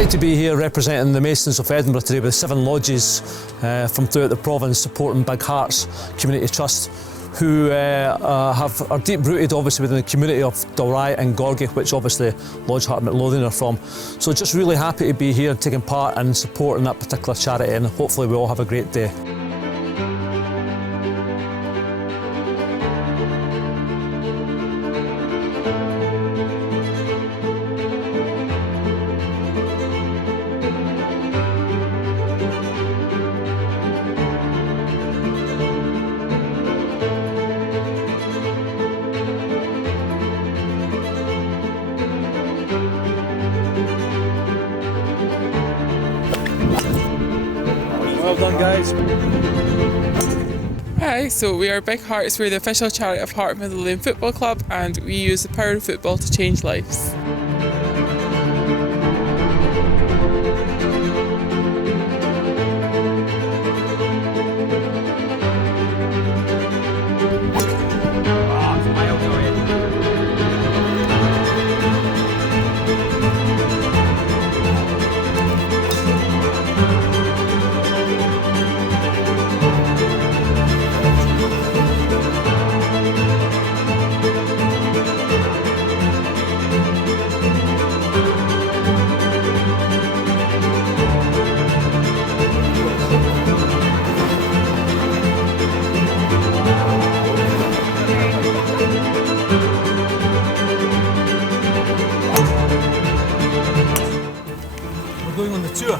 delighted to be here representing the Masons of Edinburgh today with 7 lodges from throughout the province supporting Big Hearts Community Trust, who are deep rooted obviously within the community of Dalry and Gorgie, which obviously Lodge Hearts of Midlothian are from. So just really happy to be here taking part and supporting that particular charity, and hopefully we all have a great day. Well done, guys. Hi, so we are Big Hearts. We're the official charity of Hearts of Midlothian Football Club, and we use the power of football to change lives. We're going on the tour.